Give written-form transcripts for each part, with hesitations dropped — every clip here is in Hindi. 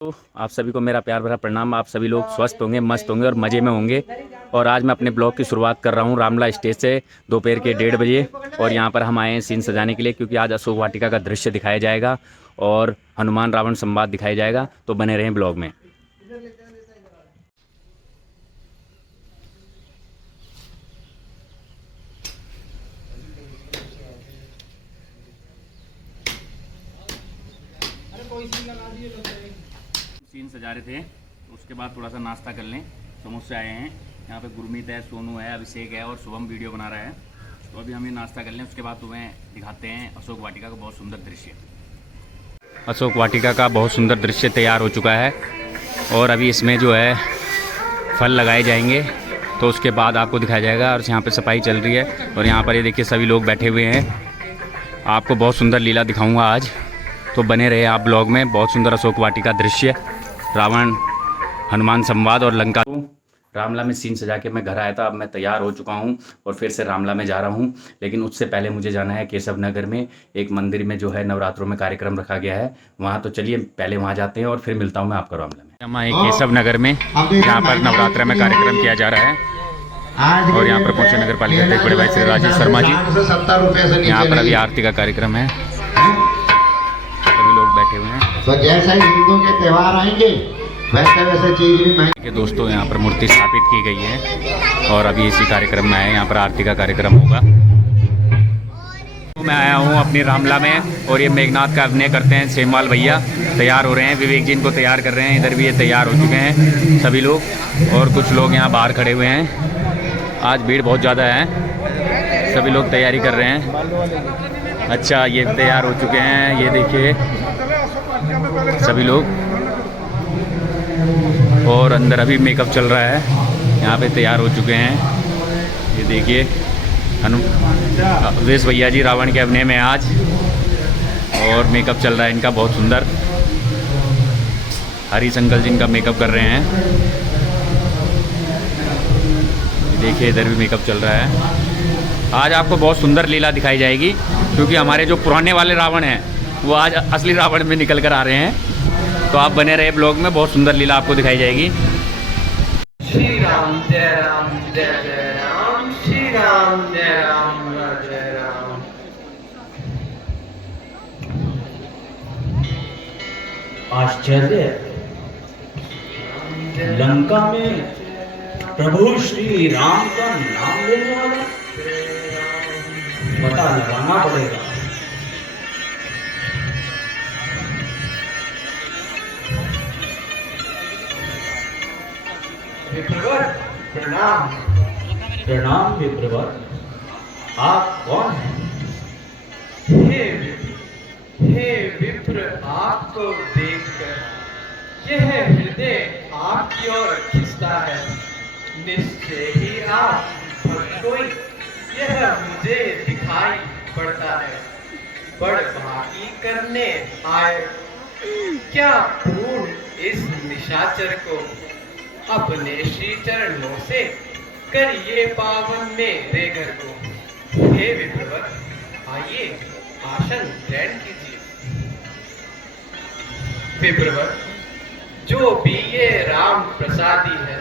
तो आप सभी को मेरा प्यार भरा प्रणाम। आप सभी लोग स्वस्थ होंगे, मस्त होंगे और मज़े में होंगे। और आज मैं अपने ब्लॉग की शुरुआत कर रहा हूँ रामला स्टेज से दोपहर के 1:30 बजे। और यहाँ पर हम आए हैं सीन सजाने के लिए, क्योंकि आज अशोक वाटिका का दृश्य दिखाया जाएगा और हनुमान रावण संवाद दिखाया जाएगा। तो बने रहें ब्लॉग में। सीन सजा रहे थे, तो उसके बाद थोड़ा सा नाश्ता कर लें। समोसे आए हैं, यहाँ पे गुरमीत है, सोनू है, अभिषेक है और शुभम वीडियो बना रहा है। तो अभी हम ये नाश्ता कर लें, उसके बाद तुम्हें दिखाते हैं अशोक वाटिका का बहुत सुंदर दृश्य। अशोक वाटिका का बहुत सुंदर दृश्य तैयार हो चुका है और अभी इसमें जो है फल लगाए जाएंगे, तो उसके बाद आपको दिखाया जाएगा। और यहाँ पर सफाई चल रही है और यहाँ पर ये देखिए सभी लोग बैठे हुए हैं। आपको बहुत सुंदर लीला दिखाऊँगा आज, तो बने रहे आप ब्लॉग में। बहुत सुंदर अशोक वाटिका दृश्य, रावण हनुमान संवाद और लंका। रामला में सीन सजा के मैं घर आया था। अब मैं तैयार हो चुका हूं और फिर से रामला में जा रहा हूं, लेकिन उससे पहले मुझे जाना है केशव नगर में। एक मंदिर में जो है नवरात्रों में कार्यक्रम रखा गया है वहां, तो चलिए पहले वहां जाते हैं और फिर मिलता हूं मैं आपको रामला में। हम आए केशव नगर में, जहाँ पर नवरात्र में कार्यक्रम किया जा रहा है। और यहाँ पर पहुंचे नगर पालिका अध्यक्ष बड़े भाई श्री राजेश शर्मा जी। यहाँ पर अभी आरती का कार्यक्रम है, सभी लोग बैठे हुए हैं। तो जैसे हिंदू के त्योहार आएंगे वैसे वैसे चीज भी महंगी। दोस्तों यहाँ पर मूर्ति स्थापित की गई है और अभी इसी कार्यक्रम में है। यहाँ पर आरती का कार्यक्रम होगा। तो मैं आया हूँ अपनी रामला में और ये मेघनाथ का अभिनय करते हैं सेमवाल भैया। तैयार हो रहे हैं, विवेक जी इनको तैयार कर रहे हैं। इधर भी ये तैयार हो चुके हैं सभी लोग, और कुछ लोग यहाँ बाहर खड़े हुए हैं। आज भीड़ बहुत ज़्यादा है, सभी लोग तैयारी कर रहे हैं। अच्छा, ये तैयार हो चुके हैं, ये देखिए सभी लोग। और अंदर अभी मेकअप चल रहा है, यहाँ पे तैयार हो चुके हैं। ये देखिए अवधेश भैया जी रावण के अभिनय में आज, और मेकअप चल रहा है इनका बहुत सुंदर। हरी शंकर जी इनका मेकअप कर रहे हैं। देखिए इधर भी मेकअप चल रहा है। आज आपको बहुत सुंदर लीला दिखाई जाएगी, क्योंकि हमारे जो पुराने वाले रावण हैं वो आज असली रावण में निकल कर आ रहे हैं। तो आप बने रहे ब्लॉग में, बहुत सुंदर लीला आपको दिखाई जाएगी। श्री राम जय राम जय जय राम, श्री राम जय राम जय राम। आश्चर्य, लंका में प्रभु श्री राम का नाम लेने वाला पता लगाना पड़ेगा। विप्रवर प्रणाम। प्रणाम विप्रवर, आप कौन हैं? हे विप्र, आपको देखकर यह हृदय आपकी ओर खिंचता है। निश्चय ही आप कोई यह मुझे दिखाई पड़ता है। बड़भागी करने आए क्या पूर्ण इस निशाचर को अपने श्री चरणों से करिए पावन मेरे घर को। हे विप्रवर, आइए आसन ग्रहण कीजिए। विप्रवर, जो भी ये राम प्रसादी है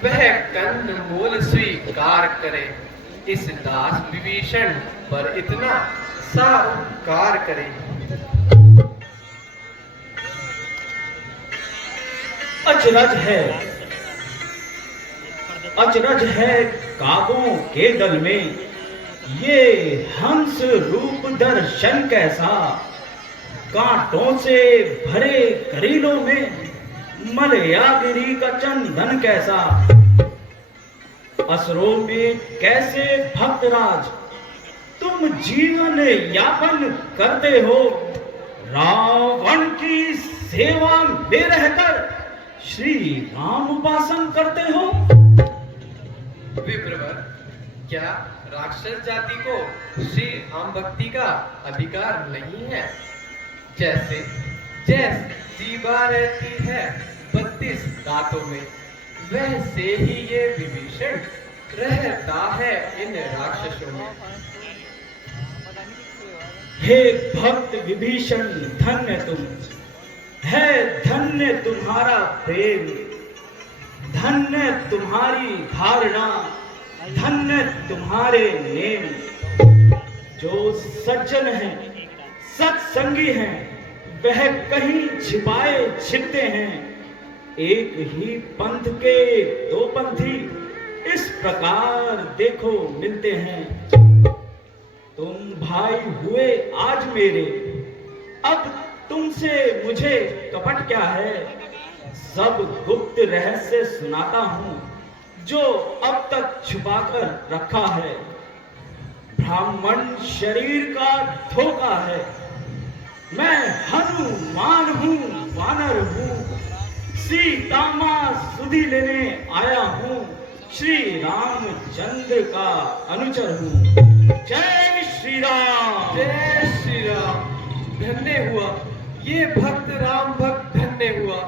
वह कंद मूल स्वीकार करे। इस दास विभीषण पर इतना सा उपकार करे। अचरज है, अचरज है कागों के दल में ये हंस रूप दर्शन कैसा। कांटों से भरे करीलों में मलयागिरी का चंदन कैसा। असुरों में कैसे भक्तराज तुम जीवन यापन करते हो। रावण की सेवा में रहकर श्री राम उपासन करते हो। विप्रवर, क्या राक्षस जाति को श्री राम भक्ति का अधिकार नहीं है? जैसे जीवा रहती है 32 दांतों में, वैसे ही ये विभीषण रहता है इन राक्षसों में। हे भक्त विभीषण, धन्य तुम। है धन्य तुम्हारा प्रेम, धन्य तुम्हारी धारणा, धन्य तुम्हारे नेम। जो सज्जन हैं, सत्संगी हैं, वह कहीं छिपाए छिपते हैं। एक ही पंथ के दो पंथी इस प्रकार देखो मिलते हैं। तुम भाई हुए आज मेरे, अब तुमसे मुझे कपट क्या है। सब गुप्त रहस्य सुनाता हूं जो अब तक छुपाकर रखा है। ब्राह्मण शरीर का धोखा है, मैं हनुमान हूं, वानर हूं, सीता मां सुधि लेने आया हूं, श्री रामचंद्र का अनुचर हूं। जय श्री राम। जय श्री राम। धन्य हुआ ये भक्त, राम भक्त धन्य हुआ।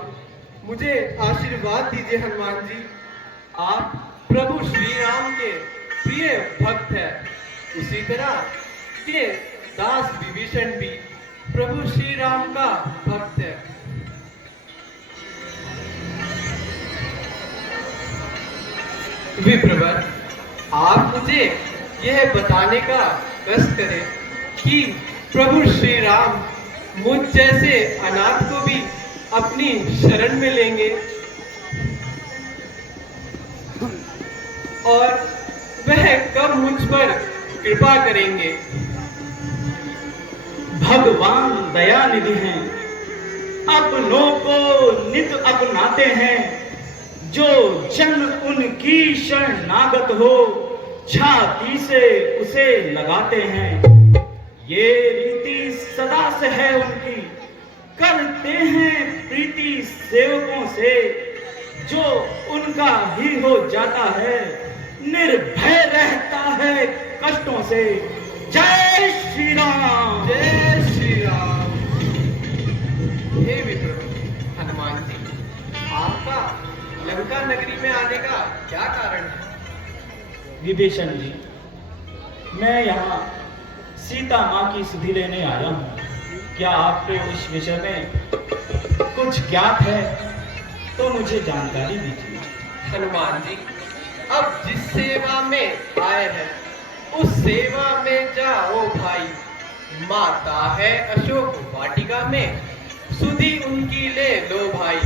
मुझे आशीर्वाद दीजिए हनुमान जी। आप प्रभु श्री राम के प्रिय भक्त हैं। उसी तरह ये दास विभीषण भी प्रभु श्री राम का भक्त है। विप्रवर, आप मुझे यह बताने का कष्ट करें कि प्रभु श्री राम मुझ जैसे अनाथ को भी अपनी शरण में लेंगे और वह कब मुझ पर कृपा करेंगे। भगवान दयानिधि हैं, अपनों को नित अपनाते हैं। जो जन उनकी शरणागत हो, छाती से उसे लगाते हैं। ये रीति सदा से है उनकी, करते हैं प्रीति सेवकों से। जो उनका ही हो जाता है, निर्भय रहता है कष्टों से। जय श्री राम। जय श्री राम। हे विप्र हनुमान जी, आपका लंका नगरी में आने का क्या कारण है? विभीषण जी, मैं यहाँ सीता माँ की सुधि लेने आया हूँ। क्या आपको इस विषय में कुछ ज्ञात है तो मुझे जानकारी दीजिए। हनुमान जी, अब जिस सेवा में आए हैं उस सेवा में जाओ भाई। माता है अशोक वाटिका में, सुधि उनकी ले लो भाई।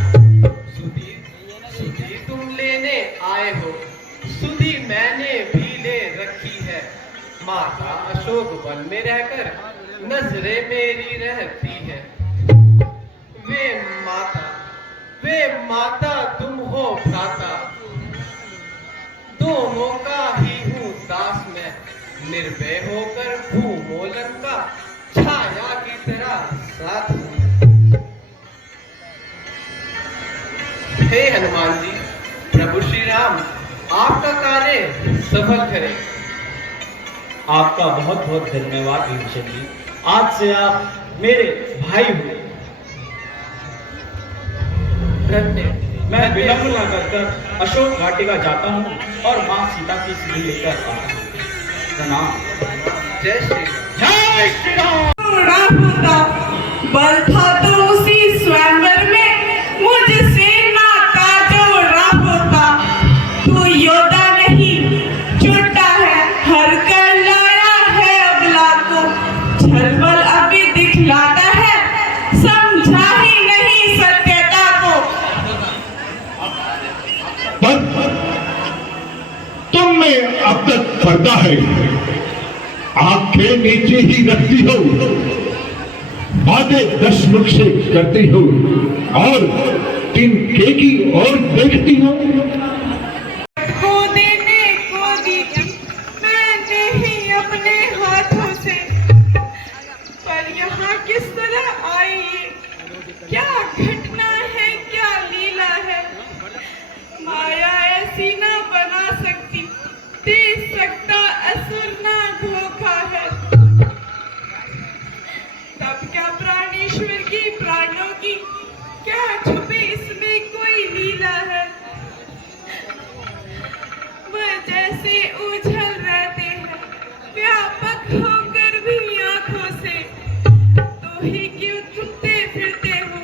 सुधि तुम लेने आए हो, सुधि मैंने भी ले रखी है। माता अशोक वन में रहकर नजरे मेरी रहती है। वे माता तुम हो भ्राता, दोनों का ही हूँ दास मैं। निर्भय होकर घूमो लंका, छाया की तरह साथ हूँ। हे हनुमान जी, प्रभु श्री राम आपका कार्य सफल करें। आपका बहुत बहुत धन्यवाद विभीषण जी। आज से आप मेरे भाई हुए। मैं विलंब न कर अशोक वाटिका जाता हूँ और माँ सीता की सुधि लेकर आता हूँ। प्रणाम। जय श्री राम। जय श्री राम। बल था तो उसी स्वयंवर में मुझसे नाता जोड़ा होता। तू योद्धा नहीं छुट्टा है, हर कर लाया है अबला को। छलबल अभी दिखलाता है, समझा ही नहीं सत्यता को। तुम में अब तक पर्दा है, आंखें नीचे ही रखती हो, बातें 10 मुख से करती हो और तिनके की ओर देखती हो। को देने को दी मैंने ही अपने हाथों से, पर यहाँ किस तरह आई ये? क्या घटना है, क्या लीला है? माया ऐसी ना बना सकती, दे सकता असुर ना धोखा है। तब क्या प्राणेश्वर की प्राणों की, क्या छुपे इसमें कोई लीला है? वह जैसे उछल रहते हैं व्यापक होकर भी आंखों से, तो ही क्यों चुपते फिरते हो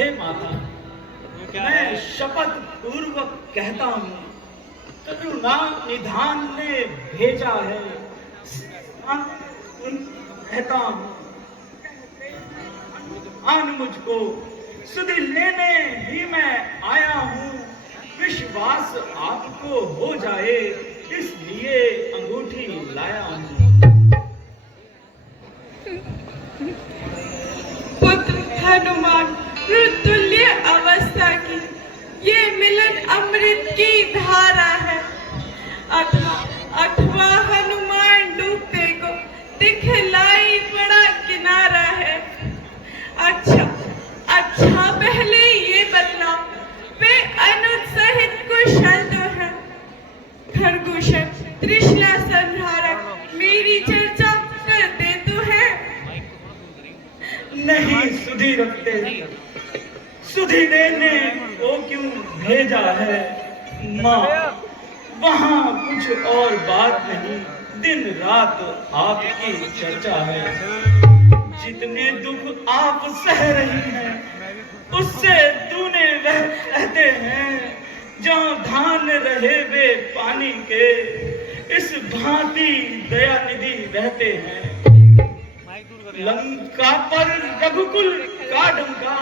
हे माता, मैं शपथ पूर्वक कहता हूँ, करुणा निधान ने भेजा है। कहता हूँ, आन मुझको सुधि लेने ही मैं आया हूँ। विश्वास आपको हो जाए इसलिए अंगूठी लाया हूँ। पुत्र हनुमान, ऋतुल्य अवस्था की ये मिलन अमृत की धारा है। अथवा हनुमान डूबते को दिखलाई बड़ा किनारा है। अच्छा पहले ये बतलाओ, वे अनुज सहित कुशल तो है? खरगोशन त्रिशला संहारक मेरी चर्चा करते तो है? नहीं सुधि रखते, सुधि देने को क्यों भेजा है? माँ, वहाँ कुछ और बात नहीं, दिन रात आपकी चर्चा है। जितने दुख आप सह रही हैं, उससे दूने वह कहते हैं। जहाँ धान रहे वे पानी के, इस भांति दयानिधि रहते हैं। लंका पर रघुकुल का डंका,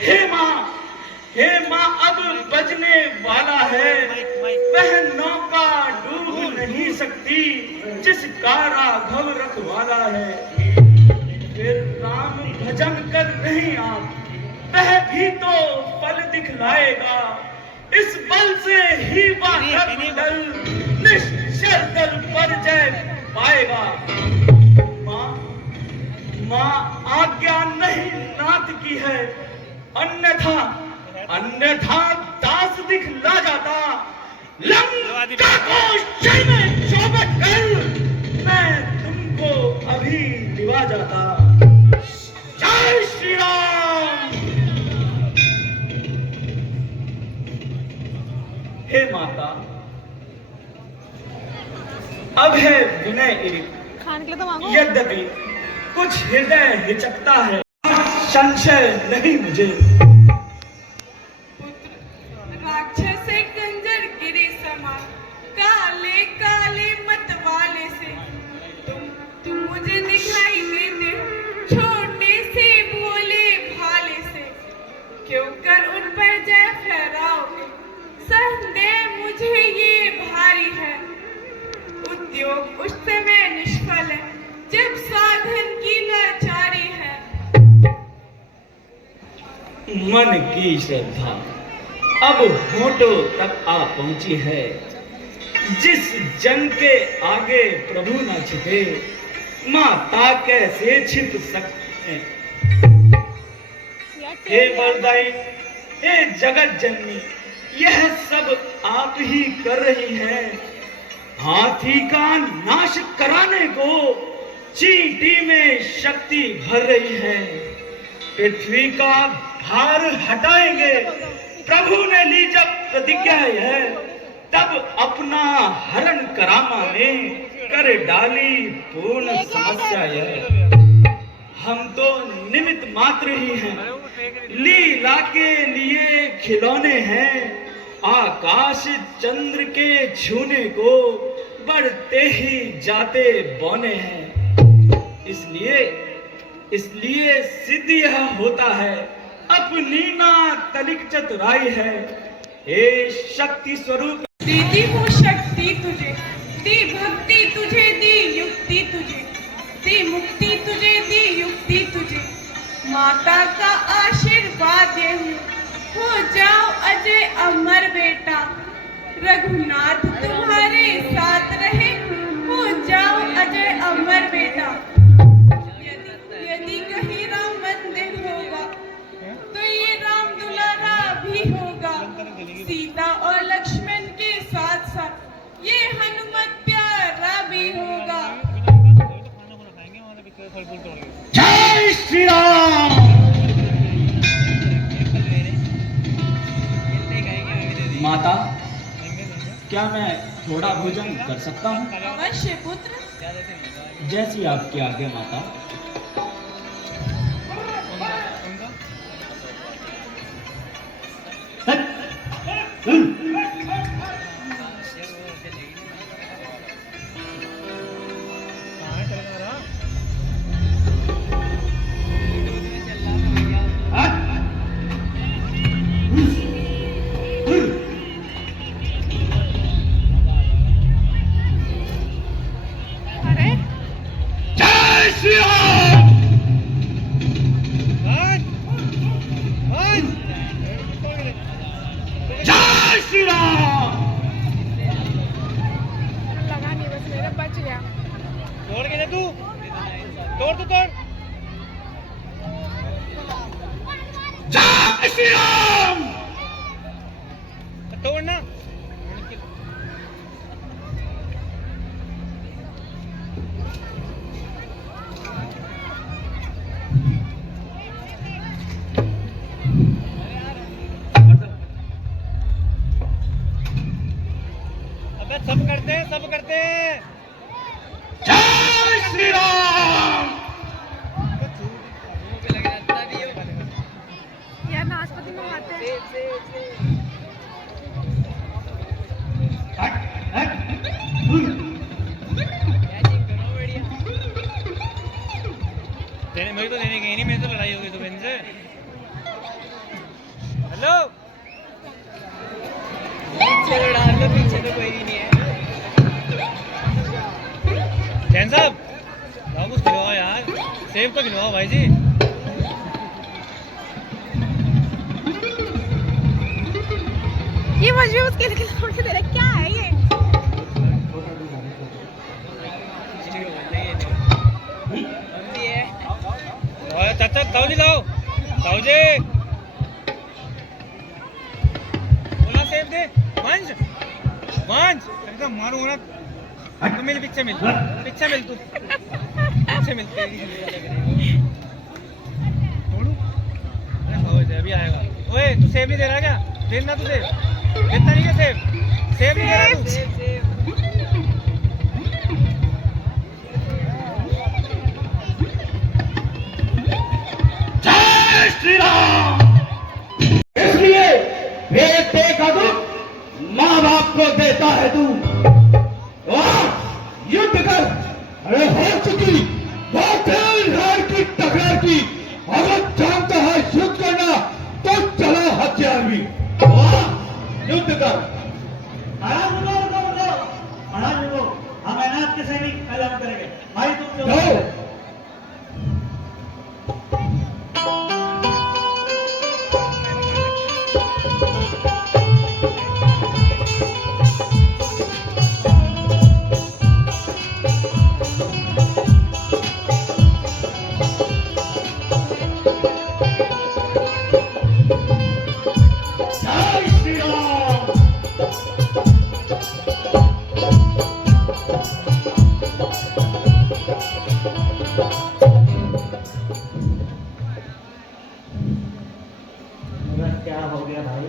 हे माँ अब बजने वाला है। वह नौका डूब नहीं सकती जिसका राघव रखवाला है। फिर राम भजन कर रही आप, वह भी तो फल दिखलाएगा। इस बल से ही दल निश्चल दल पर जय पाएगा। माँ आज्ञा नहीं नाथ की है, अन्यथा दास दिखला जाता। लंका को क्षण में चौपट कर मैं तुमको अभी दिवा जाता। जय श्री राम। हे माता, अब है विनय इरित, यद्यपि कुछ हृदय हिचकता है, संशय नहीं मुझे। राक्षस कंजर गिरे समान, काले काले मत वाले से तुम मुझे दिखाई देते हो, छोटे से भोले भाले से। क्यों कर उन पर जय फहराओगे? संदेह मुझे ये भारी है। उद्योग उस समय निष्फल है जब साधन की लाचारी है। मन की श्रद्धा अब होठों तक आ पहुंची है। जिस जन के आगे प्रभु न छिपे, माता कैसे छिप सकते हैं? हे वरदाई, हे जगत जननी, यह सब आप ही कर रही हैं। हाथी का नाश कराने को चींटी में शक्ति भर रही है। पृथ्वी का भार हटाएंगे प्रभु ने ली जब प्रतिज्ञा है, तब अपना हरण करामा ने कर डाली पूर्ण समस्या है। हम तो निमित्त मात्र ही हैं, लीला के लिए खिलौने हैं। आकाश चंद्र के छूने को बढ़ते ही जाते बौने हैं। इसलिए सिद्ध यह होता है, अपनी ना तनिक चतुराई है। हे शक्ति स्वरूप, दीदी हूँ शक्ति तुझे, दी भक्ति तुझे, दी युक्ति तुझे, दी मुक्ति तुझे, दी युक्ति तुझे। माता का आशीर्वाद ये हो जाओ अजय अमर बेटा। रघुनाथ तुम्हारे साथ रहे, हो जाओ अजय अमर बेटा। यदि कहीं राम मंदिर होगा तो ये राम दुलारा भी होगा। सीता और लक्ष्मण के साथ साथ ये हनुमत प्यारा भी होगा। जय श्री राम। माता, क्या मैं थोड़ा भोजन कर सकता हूँ? अवश्य पुत्र। जैसी आपकी आज्ञा माता। श्री राम। जय श्री राम। लगा नहीं, बस मेरा बच गया। तोड़ के दे तू, तोड़ तू तोड़। जय श्री राम। तोड़ना। अबे सब करते हैं, सब करते हैं। जय श्री राम। यार नाशपाती मंगाते हैं। देने मुझे तो देने गई नहीं, मेरी तो लड़ाई हो गई सुबह से। हेलो, पीछे तो कोई भी नहीं है। जैन साहब, लाओ कुछ खिलवाओ यार, सेब तो खिलवाओ भाई जी। ये मुझे उसके लिए खिला के दे रहा है, क्या है ये? चाचा ताऊ जी लाओ, ताऊ जी बोला सेब दे। वंश वंश एकदम मारू ना, तो मिल पीछे मिल तू, पीछे मिल तेरी छोड़ू। अरे खाओ इसे, अभी आएगा। ओए तू सेब नहीं दे रहा क्या? देना तू सेब, देता नहीं क्या सेब? सेब नहीं दे रहा तू? जय श्री राम। इसलिए बेटे का दुख माँ बाप को देता है तू। युद्ध कर। अरे हो चुकी बहुत लड़ की टकरार की। अगर जानता है युद्ध करना तो चलो हथियार भी। युद्ध कर। हम मैनात के सैनिक ऐलान करेंगे भाई, तुम जाओ। जय श्री राम। क्या हो गया भाई?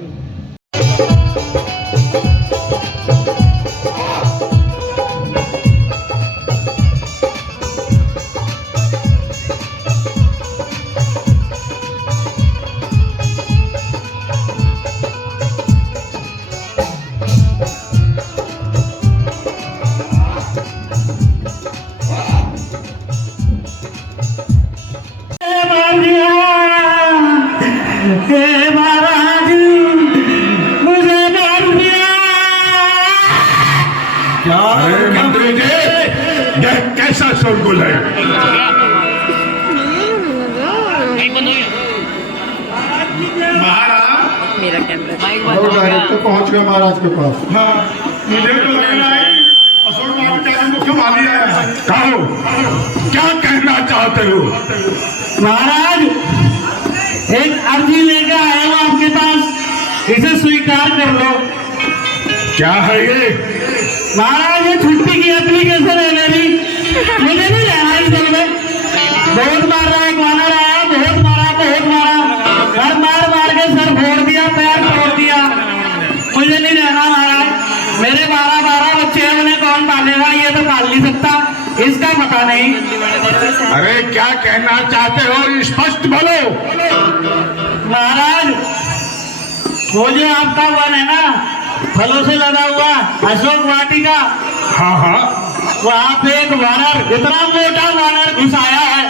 अरे मंत्री जी, यह कैसा शोरगुल है? महाराज, मेरा कैमरा डायरेक्टर पहुंच गए महाराज के पास। हाँ, मुझे तो लग रहा है अशोक महाराज मुख्य माली आया है। कहो, क्या कहना चाहते हो? महाराज, एक अर्जी लेकर आया हूँ आपके पास, इसे स्वीकार कर लो। क्या है ये? महाराज, ये छुट्टी की एप्लीकेशन है मेरी, मुझे नहीं रहना इस घर में। बहुत मार रहा है, वानर आया, बहुत मारा, घर मार के सर फोड़ दिया, पैर तोड़ दिया। मुझे नहीं रहना महाराज, मेरे 12 बच्चे हैं, उन्हें कौन पालेगा? ये तो पाल नहीं सकता, इसका पता नहीं। अरे क्या कहना चाहते हो? स्पष्ट बोलो। महाराज, वो जो आपका वन है ना, फलों से लगा हुआ अशोक वाटिका, हाँ हाँ, वहाँ पे एक वानर, इतना मोटा वानर घुस आया है।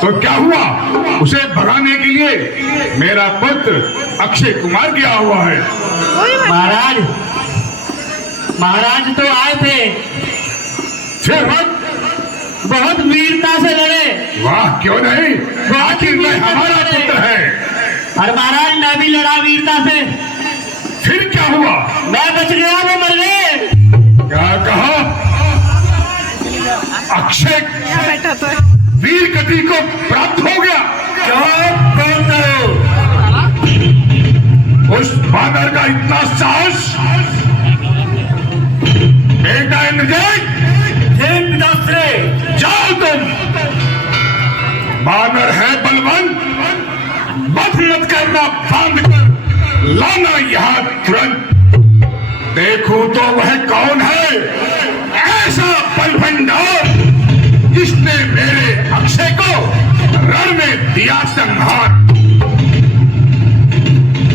तो क्या हुआ? उसे भगाने के लिए मेरा पुत्र अक्षय कुमार गया हुआ है। महाराज तो आए थे, फिर बहुत वीरता से लड़े। वाह, क्यों नहीं, आखिर में हमारा पुत्र है। और महाराज मैं भी लड़ा वीरता से। फिर क्या हुआ? मैं बच गया, वो मर गए। क्या कहा? अक्षय बैठा तो वीर गति को प्राप्त हो गया। क्या बोलते हो? उस बानर का इतना साहस। बेटा इंद्रजीत, जाओ तुम। बानर है बलवंत, बध मत करना, बांध कर लाना यहाँ तुरंत। देखूं तो वह कौन है, ऐसा बलभंडार जिसने मेरे अक्षय को रण में दिया संहार।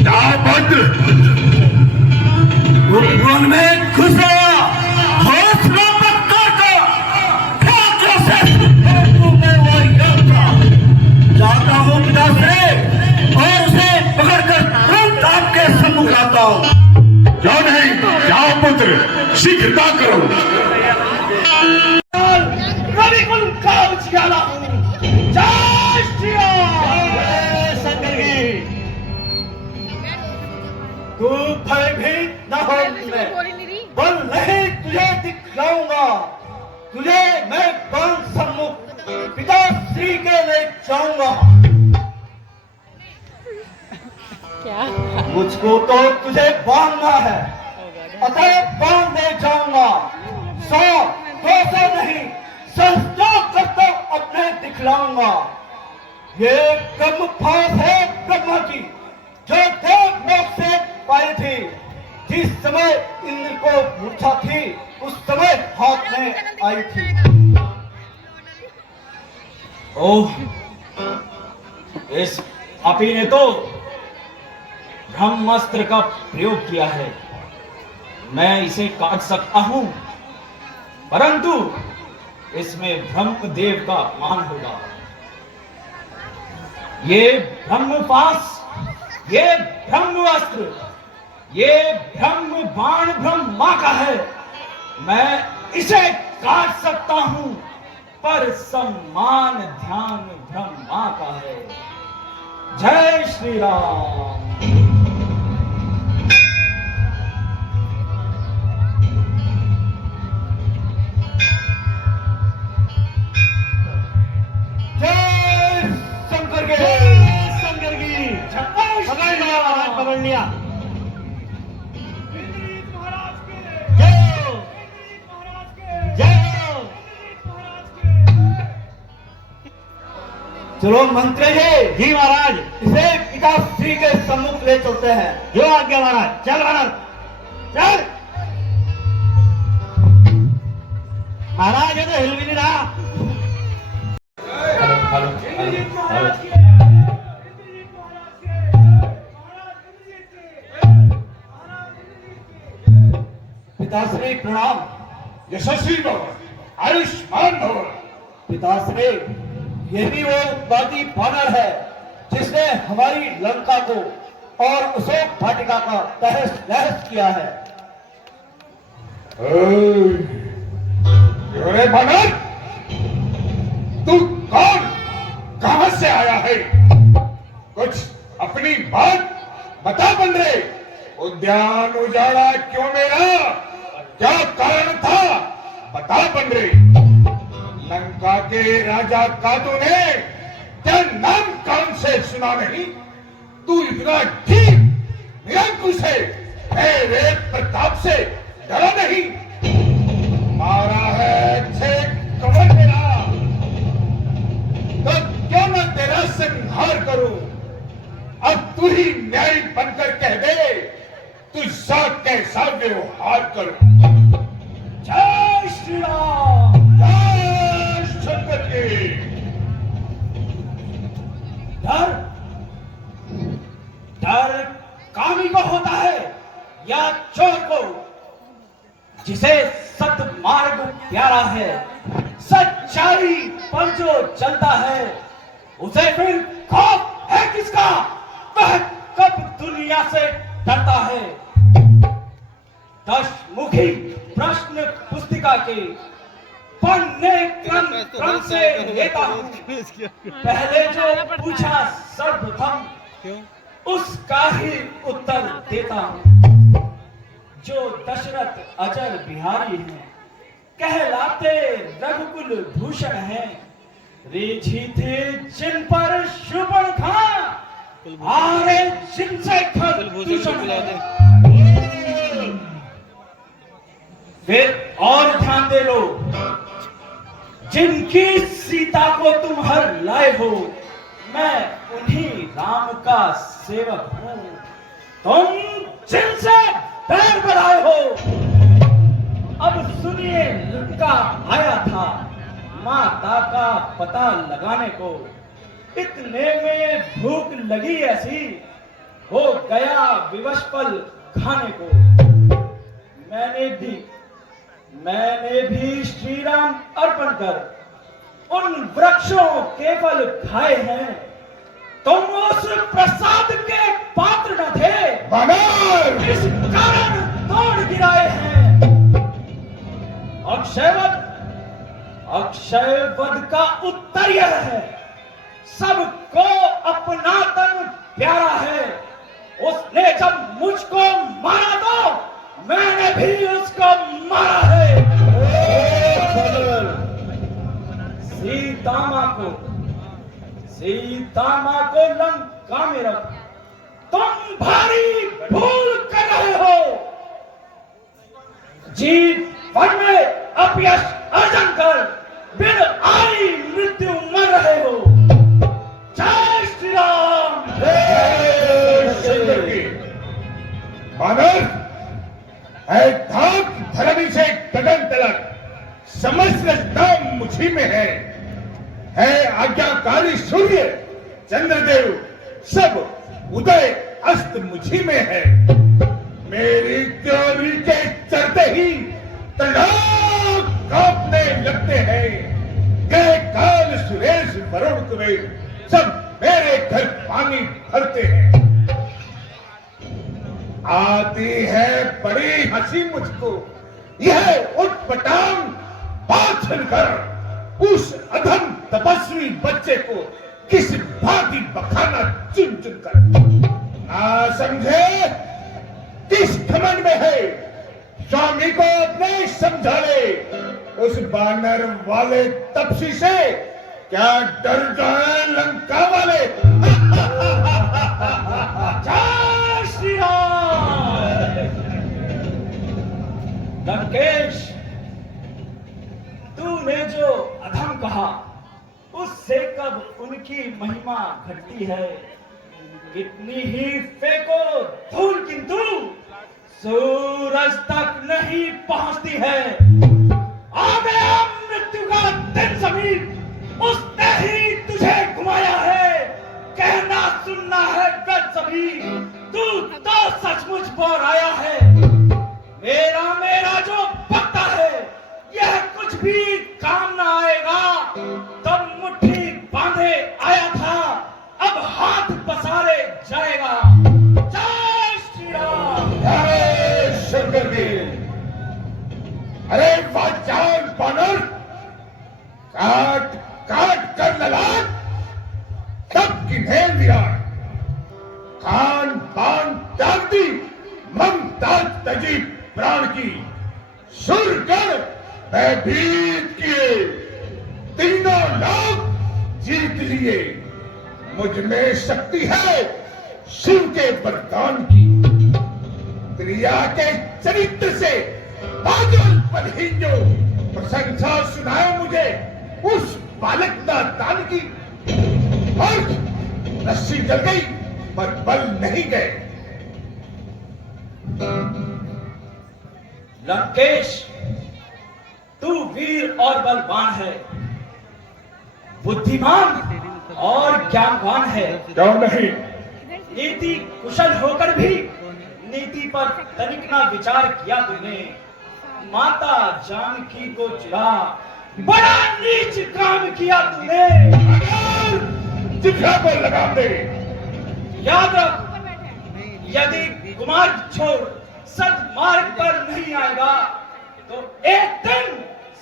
जाओ पुत्र, वन में खुश रहो, हौसला पक्का का, ठाकुर से मैं वो योद्धा जाता हूँ पिता से, और उसे पकड़कर तुरंत आपके सम्मुख लाता हूँ। क्यों नहीं, जाओ पुत्र, शीघ्रता करो। रविकुल का उजियारा हूँ। जय श्री राम। शंकर जी, तू भयभीत न हो, बल नहीं तुझे दिखलाऊंगा। तुझे मैं बल सम्मुख पिता श्री के ले जाऊंगा। मुझको तो तुझे बांधना है, अतः बांध ले जाऊंगा। 100 200 नहीं, सहस्त्रों कर्तव्य अपने दिखलाऊंगा। ये ब्रह्म फांस है ब्रह्मा की, जो देवलोक से पाई थी। जिस समय इंद्र को मूर्छा थी, उस समय हाथ में आई थी। ओह, इस पापी ने तो ब्रह्मास्त्र का प्रयोग किया है। मैं इसे काट सकता हूं, परंतु इसमें ब्रह्मदेव का अपमान होगा। ये ब्रह्मपास, ये ब्रह्मास्त्र, ये ब्रह्म बाण ब्रह्मा का है। मैं इसे काट सकता हूं, पर सम्मान ध्यान ब्रह्मा का है। जय श्री राम। पकड़ लिया। चलो मंत्री जी महाराज, इसे पिता श्री के सम्मुख ले चलते हैं। जो आज्ञा महाराज। चल महाराज, चल। महाराज ये तो हिल भी नहीं रहा। पिताश्री प्रणाम। यशस्वी भव, आयुष्मान भव। पिताश्री, यही वो उत्पाती बानर है जिसने हमारी लंका को और अशोक वाटिका का तहस नहस किया है। अरे बानर, तू कौन, कहां से आया है? कुछ अपनी बात बता बंदरे। उद्यान उजाड़ा क्यों मेरा, क्या कारण था, बता बंदरे। लंका के राजा कादू ने क्या नाम कान से सुना नहीं? तू इतना ठीक निरंकुश है, मेरे प्रताप से डरा नहीं? मारा है अच्छे कमर मेरा, तो क्यों न तेरा संहार करूं? अब तू ही न्याय बनकर कह दे, तुझसा कैसा व्यवहार करूं? जय श्री राम। जय शंकर के। डर, डर कामी को होता है या चोर को? जिसे सत्मार्ग प्यारा है, सच्चाई पर जो चलता है, उसे फिर खौफ है किसका? वह कब दुनिया से डरता है? 10 मुखी प्रश्न पुस्तिका के पढ़ने क्रम से लेता हूँ। पहले जो पूछा सर्वप्रथम उसका ही उत्तर देता हूँ। जो दशरथ अजर बिहारी हैं, कहलाते रघुकुल भूषण हैं, रेझी थे जिन पर शूर्पणखा, आरे जिनसे खर दूषण है। फिर और ध्यान दे लो, जिनकी सीता को तुम हर लाए हो, मैं उन्हीं राम का सेवक हूं। तुम जिनसे पैर बढ़ाए हो, अब सुनिए, लंका आया था माता का पता लगाने को। इतने में भूख लगी ऐसी, हो गया विवश फल खाने को। मैंने भी श्री राम अर्पण कर उन वृक्षों के फल खाए हैं। तुम उस प्रसाद के पात्र न थे, इस कारण तोड़ गिराए हैं। अक्षयवध का उत्तर यह है, सबको अपना तन प्यारा है। उसने जब मुझको मारा तो मैंने भी उसको मारा है। सीता मां को लंका में रख तुम भारी भूल कर रहे हो। जीवन में अपयश अर्जन कर बिन आई मृत्यु मर रहे हो। जय श्री राम। मानव धरणी से गगन तलक समस्त नाम मुझी में है आज्ञाकारी सूर्य चंद्रदेव सब उदय अस्त मुझी में है। मेरी त्योरी के चढ़ते ही तड़ाक कांपने लगते हैं। के काल सुरेश वरुण कुबेर सब मेरे घर पानी भरते हैं। आती है बड़ी हंसी मुझको, यह उटपटांग बात सुनकर। उस अधम तपस्वी बच्चे को किस भांति बखाना चुन चुन कर। ना समझे किस घमंड में है, स्वामी को अपने समझा ले। उस बानर वाले तपसी से क्या डर जाए लंका वाले। जय श्री राम। लंकेश, तूने जो अधम कहा उससे कब उनकी महिमा घटती है। कितनी ही फेंको धूल किंतु सूरज तक नहीं पहुंचती है। आ गया मृत्यु का दिन समीप, उसने ही तुझे घुमाया है। कहना सुनना है गद सभी, तू तो सचमुच बोर आया है। मेरा जो पता है यह कुछ भी काम ना आएगा। तब मुट्ठी बांधे आया था, अब हाथ पसारे जाएगा। जय श्री राम। जय शंकर देव। अरे वाचान बानर, काट काट कर ललाट तब किन्हें विराट। खान पान त्याग दी, ममता तजी प्राण की। सुरगढ़ भयभीत किए, तीनों लोग जीत लिए। मुझ में शक्ति है शिव के वरदान की। त्रिया के चरित्र से पागल पलहीनों प्रशंसा सुनाए मुझे उस बालक दान की। और रस्सी जल गई पर बल नहीं गए। लंकेश, तू वीर और बलवान है, बुद्धिमान और ज्ञानवान है। क्यों नहीं? नीति कुशल होकर भी नीति पर तनिक ना विचार किया तूने। माता जानकी को चुरा, बड़ा नीच काम किया तूने। जिभा को लगाम दे। याद रख, यदि कुमार छोड़ सद मार्ग पर नहीं आएगा तो एक दिन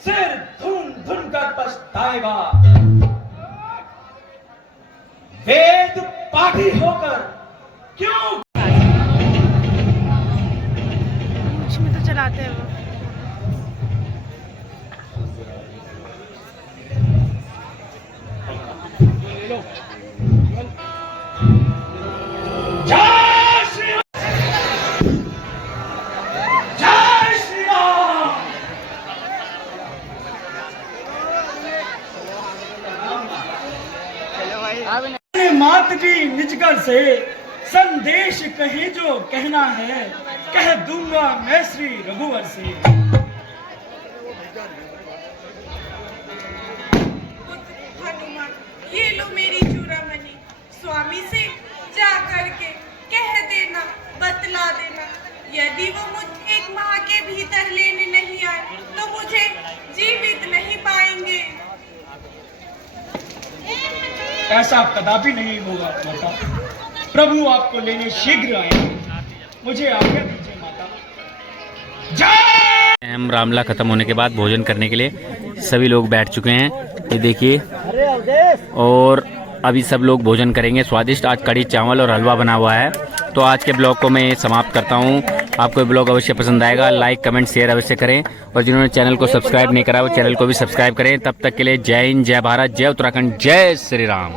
सिर धुन धुन कर पछताएगा। वेद पाठी होकर क्यों में तो चलाते हैं वो। जय श्री राम, जय श्री राम। अपने मात की निजकर से संदेश कहे जो कहना है, कह दूंगा मैं श्री रघुवर से। हनुमान, ये लो मेरी चूड़ामणि, स्वामी से जा करके कह देना, बतला देना, यदि वो मुझे 1 माह के भीतर लेने नहीं आए तो मुझे जीवित नहीं पाएंगे। ऐसा कदापि नहीं होगा माता, प्रभु आपको लेने शीघ्र आएंगे, मुझे आज्ञा दीजिए माता। जय। हम रामला खत्म होने के बाद भोजन करने के लिए सभी लोग बैठ चुके हैं, ये देखिए, और अभी सब लोग भोजन करेंगे स्वादिष्ट। आज कढ़ी चावल और हलवा बना हुआ है। तो आज के ब्लॉग को मैं समाप्त करता हूँ। आपको ये ब्लॉग अवश्य पसंद आएगा, लाइक कमेंट शेयर अवश्य करें, और जिन्होंने चैनल को सब्सक्राइब नहीं करा वो चैनल को भी सब्सक्राइब करें। तब तक के लिए जय हिंद, जय भारत, जय उत्तराखंड, जय श्री राम।